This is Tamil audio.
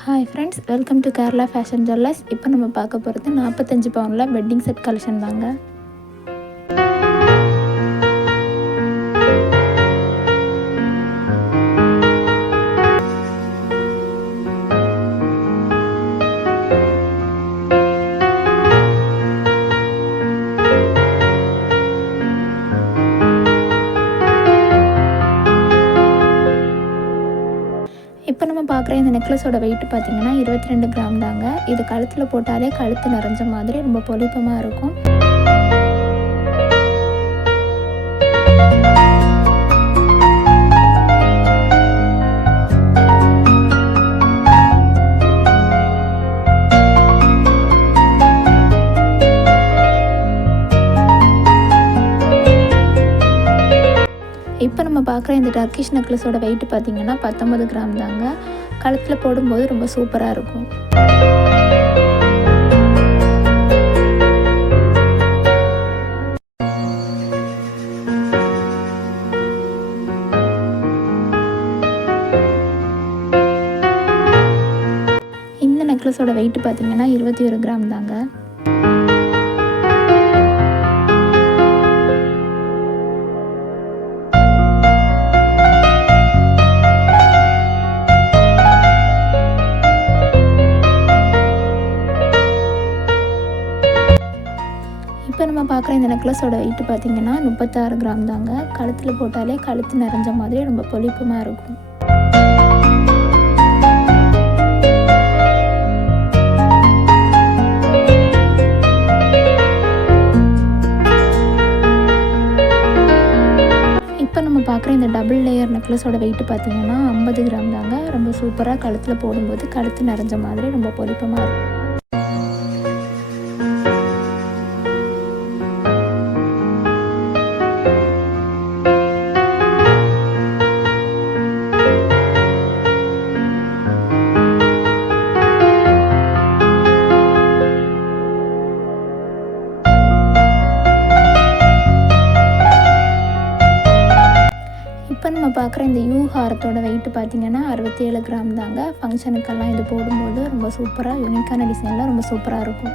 Hi friends, welcome to Kerala fashion jewellers. இப்போ நம்ம பார்க்க போகிறது 45 பவுனில் வெட்டிங் செட் கலெக்ஷன் தாங்க. இப்போ நம்ம பார்க்குற இந்த நெக்லஸோட வெயிட் பார்த்திங்கன்னா 22 கிராம் தாங்க. இது கழுத்தில் போட்டாலே கழுத்து நிறைஞ்ச மாதிரி ரொம்ப பொலிப்பமாக இருக்கும். இப்போ நம்ம பார்க்குற இந்த டர்க்கிஷ் நெக்லஸோட வெயிட் பார்த்திங்கன்னா 19 கிராம் தாங்க. கழுத்தில் போடும்போது ரொம்ப சூப்பராக இருக்கும். இந்த நெக்லஸோட வெயிட் பார்த்திங்கன்னா 21 கிராம் தாங்க. இப்போ நம்ம பார்க்குற இந்த நெக்லஸோட வெயிட் பார்த்திங்கன்னா 36 கிராம் தாங்க. கழுத்தில் போட்டாலே கழுத்து நிறைஞ்ச மாதிரி ரொம்ப பொலிப்பமாக இருக்கும். இப்போ நம்ம பார்க்குற இந்த டபுள் லேயர் நெக்லஸோட வெயிட் பார்த்திங்கன்னா 50 கிராம் தாங்க. ரொம்ப சூப்பராக கழுத்தில் போடும்போது கழுத்து நிறைஞ்ச மாதிரி ரொம்ப பொலிப்பமாக இருக்கும். இப்போ நம்ம பார்க்குற இந்த யூ ஹாரத்தோட வெயிட் பார்த்திங்கன்னா 67 கிராம் தாங்க. ஃபங்க்ஷனுக்கெல்லாம் இது போடும்போது ரொம்ப சூப்பராக யூனிக்கான டிசைனில் ரொம்ப சூப்பராக இருக்கும்.